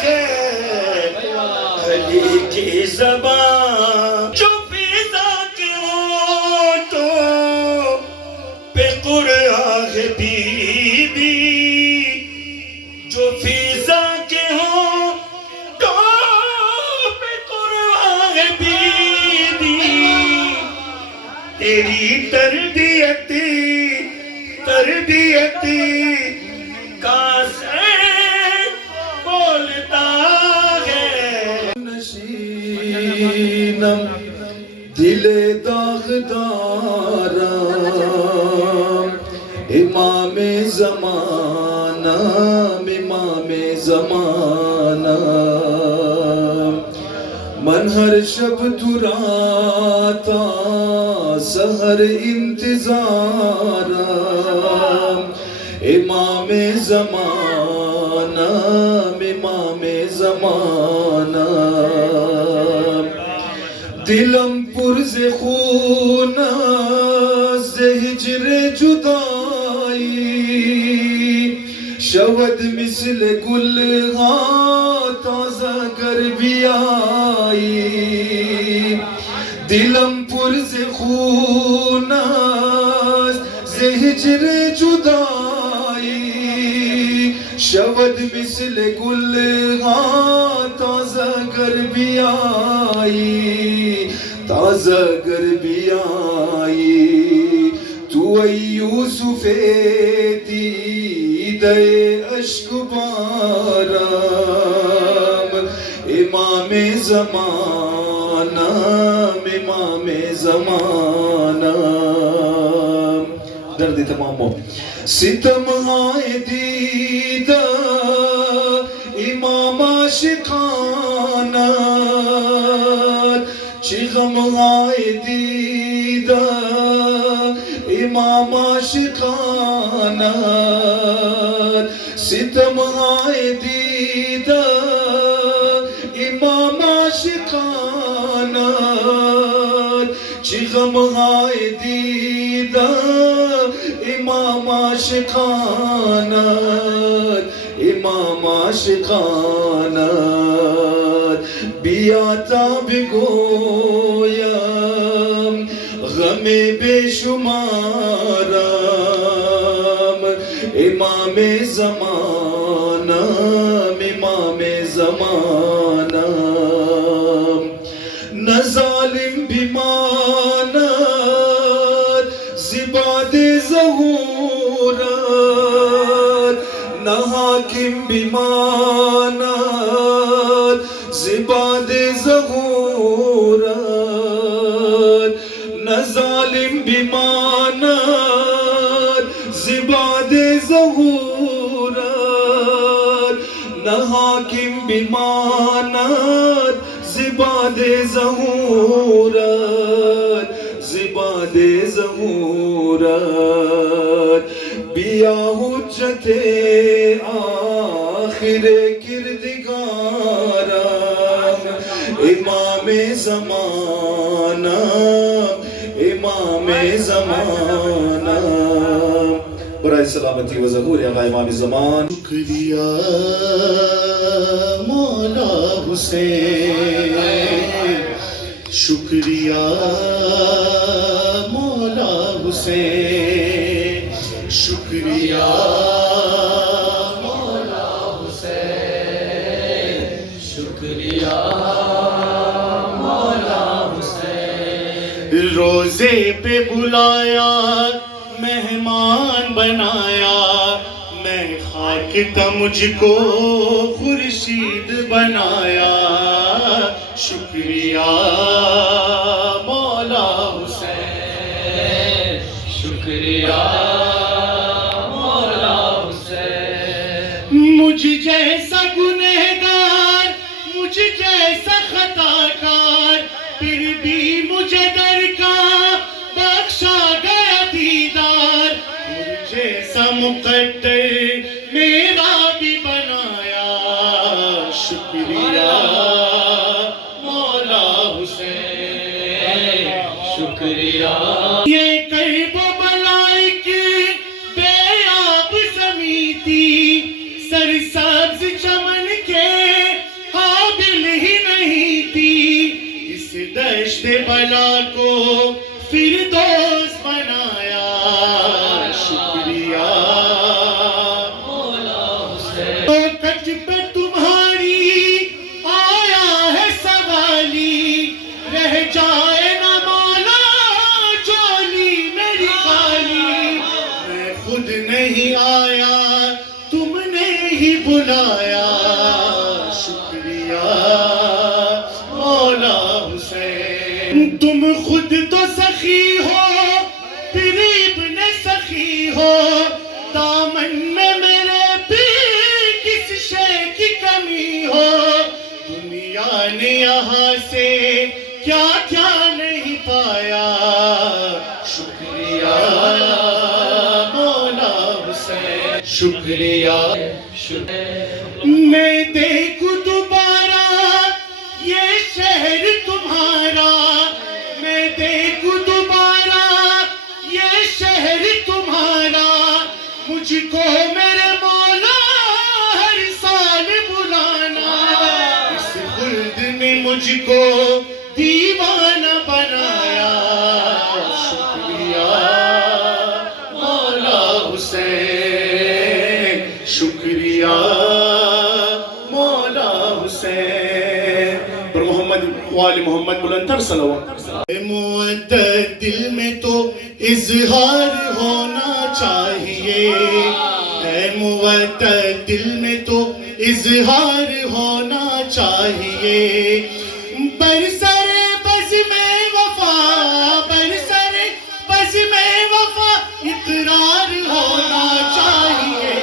ہے علی کی زبان جو فضا کے ہونٹوں پہ قرآن ہے بی بی جو فضا کے ہونٹوں پہ قرآن ہے بی بی تیری تربیت کا سے بولتا ہے نشینم دل داغدارم امام زمانہ من ہر شب دراتا سحر انتظارم امام زمانہ دلم پرز خون از ہجر جدائی شود مثل گل تازہ گر بیائی دلم پرز خون از ہجر جدائی شود مثل گل تازہ گر بیائی تو ای یوسف دیدہ اشک بارم امام زمانہ درد تمام ہو ستم آئے دیدہ امام عاشقانہ چغم آئے دیدہ امام عاشقانہ ستم آئے دیدہ امام عاشقانہ چغم آئے دیدہ امام عاشقانہ بیاتا بگویم غم بے شمارم امام زمانہ زمانہ نہ ظالم بھی ماند زباد ظہورت نہ حاکم بھی ماند زباد ظہورت نہ ظالم بھی ماند زباد ظہورت نہ حاکم بھی ماند زباد ظہورت زباد ظہورت بیا حجت آخر کردگارم امام زمانہ امام زمانہ برائے سلامتی و ظہور آقا امام زمان شکریہ مولا حسین شکریہ مولا حسین شکریہ مولا حسین شکریہ مولا حسین روزے پہ بلایا مہمان بنایا میں خاک کا مجھ کو خورشید بنایا شکریہ مولا حسین شکریہ مولا حسین مجھ جیسا گنہگار مجھ جیسا خطا کار پھر بھی مجھے در کا بخشا گیا دیدار مجھ جیسا مقدر میرا بھی بنایا شکریہ مولا حسین شکریہ یہ کرب و بلائی کی بے آب زمیں تھی سرسبز چمن کے قابل ہی نہیں تھی اس دشت بلا کو فردوس بنایا شکریہ مولا حسین تو کچھ پہ تمہاری آیا ہے سوالی رہ جائے نہ مولا جولی میری خالی میں خود نہیں آیا تم نے ہی بلایا شکریہ مولا حسین تم خود تو سخی ہو پھر ابن سخی ہو دامن میں میرے بھی کس شے کی کمی ہو دنیا نے یہاں سے کیا کیا نہیں پایا شکریہ مولا حسین شکریہ میں دیکھوں دوبارہ یہ شہر تمہارا میں دیکھوں دوبارہ یہ شہر تمہارا مجھ کو میرے مولا ہر سال بلانا اس خلد میں مجھ کو دیوانہ بنایا شکریہ مولا حسین شکریہ مولا حسین پر محمد وآل محمد بلندر صلوات معدد دل میں تو اظہار ہونا چاہیے اے معدد دل میں تو اظہار ہونا چاہیے برسر بز میں وفا برسر بز میں وفا اقرار ہونا چاہیے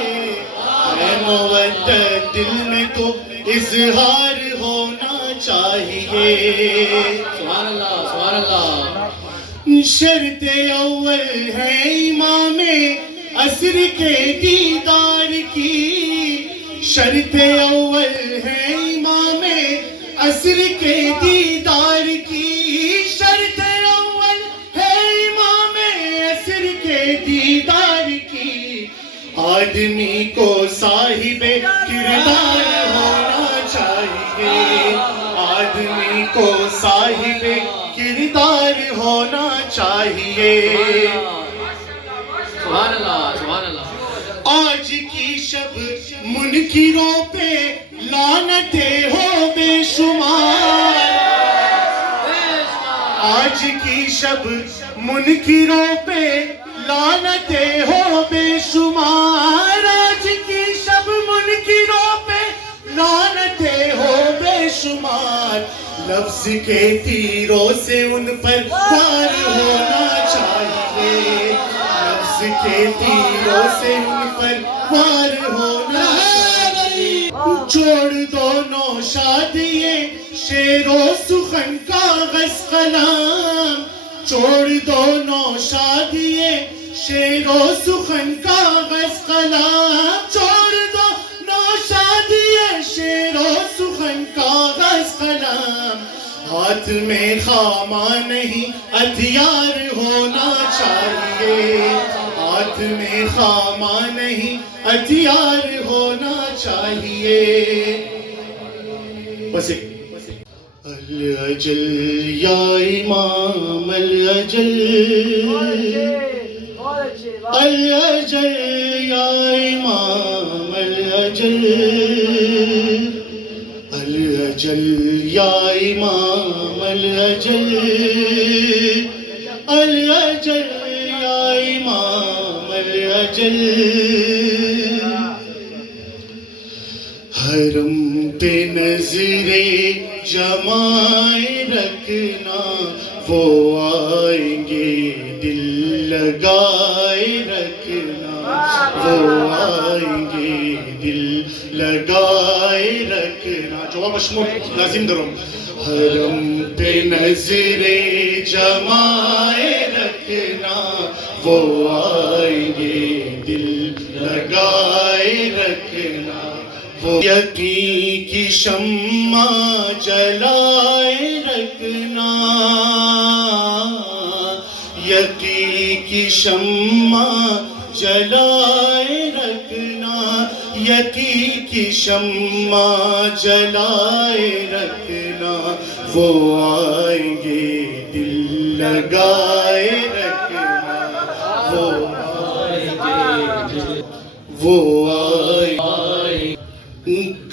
اے معدد دل میں تو اظہار ہونا چاہیے سبحان اللہ سبحان اللہ شرط اول ہے امام عصر کے دیدار کی شرط اول ہے امام عصر کے دیدار کی شرط اول ہے امام عصر کے دیدار کی آدمی کو صاحب کردار ہونا چاہیے آدمی کو صاحب کردار ہونا چاہیے سبحان اللہ سبحان اللہ آج کی شب منکروں پہ لعنت لعنتیں ہو بے شمار، آج کی شب منکروں پہ لعنتیں ہو بے شمار، آج کی شب منکروں پہ لعنتیں ہو بے شمار، لفظ کے تیروں سے ان پر وار ہونا چاہیے، لفظ کے تیروں سے ان پر وار ہونا چاہیے، چھوڑ دونوں شادیے شعر و سخن کاغذ قلم، چھوڑ دونوں شادیے شعر و سخن کاغذ قلم، چھوڑ دونوں شادیے شعر و سخن کاغذ قلم، ہاتھ میں خامہ نہیں ہتھیار ہونا چاہیے، ہاتھ میں خامہ نہیں ہتھیار ہونا چاہیے۔ بس ایک الاجل یا امام الاجل، الاجل یا امام الاجل، الاجل یا امام الاجل، الاجل یا امام الاجل، حرم پہ نظریں جمائے رکھنا، وہ آئیں گے دل لگائے رکھنا، وہ آئیں گے دل لگائے رکھنا۔ جواب اشمول لازم درم، حرم پہ نظریں جمائے رکھنا، وہ آئیں گے دل لگائے رکھنا، وہ یقین کی شمع جلائے رکھنا، یقین کی شمع جلائے رکھنا، یقین کی شمع جلائے رکھنا، وہ آئیں گے دل لگائے رکھنا، وہ آئیں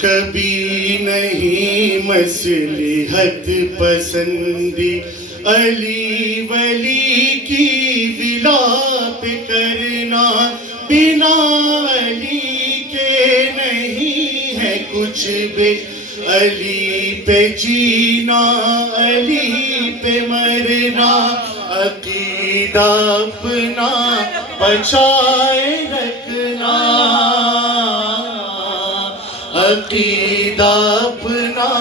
کبھی نہیں مصلحت پسندی علی ولی کی ولا پہ کرنا، بنا علی کے نہیں ہے کچھ بھی، علی پہ جینا علی پہ مرنا، عقیدہ اپنا بچائے رکھنا، عقیدہ اپنا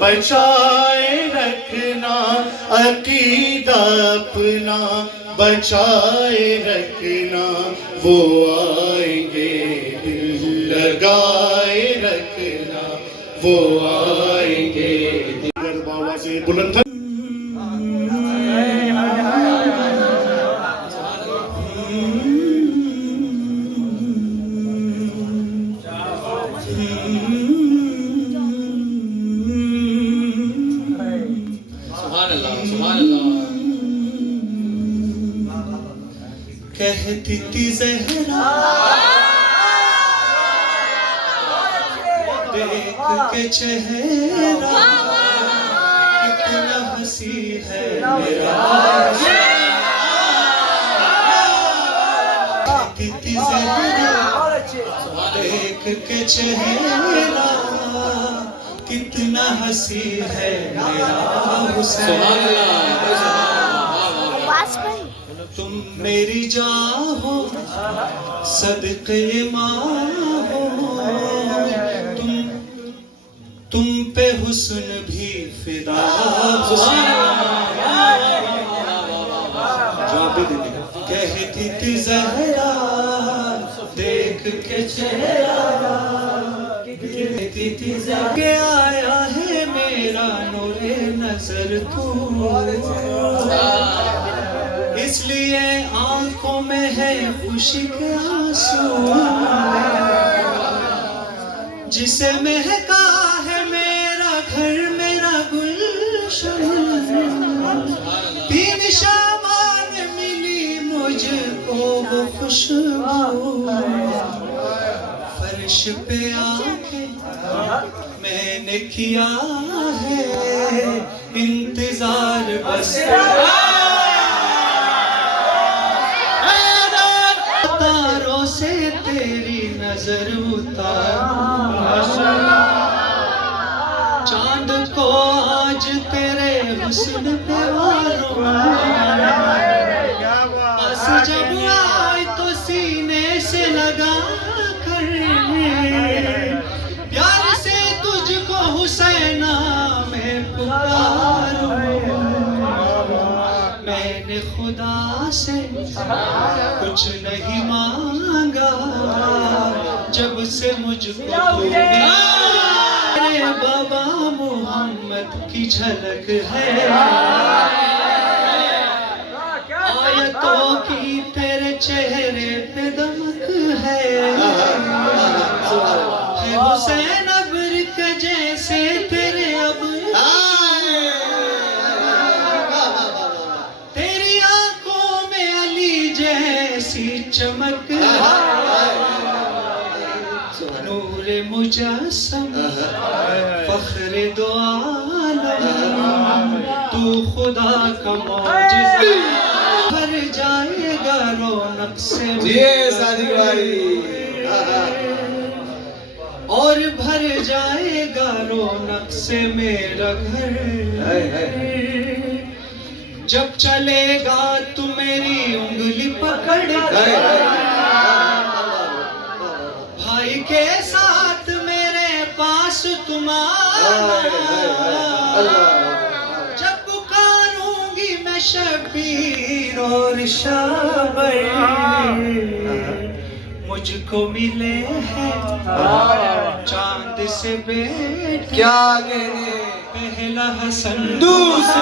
بچائے رکھنا، عقیدہ اپنا بچائے رکھنا، وہ آئیں گے دل لگائے رکھنا، وہ آئیں گے دل بابا سے بلند کہتی تھی زہرا دیکھ کے چہرہ کتنا حسین ہے میرا، کہتی تھی زہرا دیکھ کے چہرہ کتنا حسین ہے میرا حسین، تم میری جان ہو صدقے ماں ہو، تم پہ حسن بھی فدا، کہتی تھی زہرا دیکھ کے چہرہ، کہتی تھی زہرا آیا ہے میرا نور نظر تو، اس لیے آنکھوں میں ہے خوشی کے آنسو، جسے مہکا ہے میرا گھر میرا گلشن، تین شامان ملی مجھ کو وہ خوشبو، فرش عرش پہ آ کے میں نے کیا ہے انتظار بس تاروں سے تیری نظر اتار چاند کو آج تیرے حسن پہ بس جب آئے تو سینے سے لگا کر پیار سے تجھ کو حسینہ میں پکاروں میں نے خدا سے کچھ نہیں مانگا جب سے مجھ کو تو میرے بابا محمد کی جھلک ہے آیتوں کی تیرے چہرے پہ دمک ہے حسین ابر کے جیسے تیرے اب تیری آنکھوں میں علی جیسی چمک نور مجسم فخر دو عالم تو خدا کا معجزہ بھر جائے گا رونق سے اور بھر جائے گا رونق سے میرا گھر جب چلے گا تو میری انگلی پکڑ کر بھائی کے ساتھ میرے پاس تم آنا جب پکاروں گی میں شبیر اور شابر مجھ کو ملے ہیں چاند سے بیٹا کیا کہنے پہلا حسن دوسرا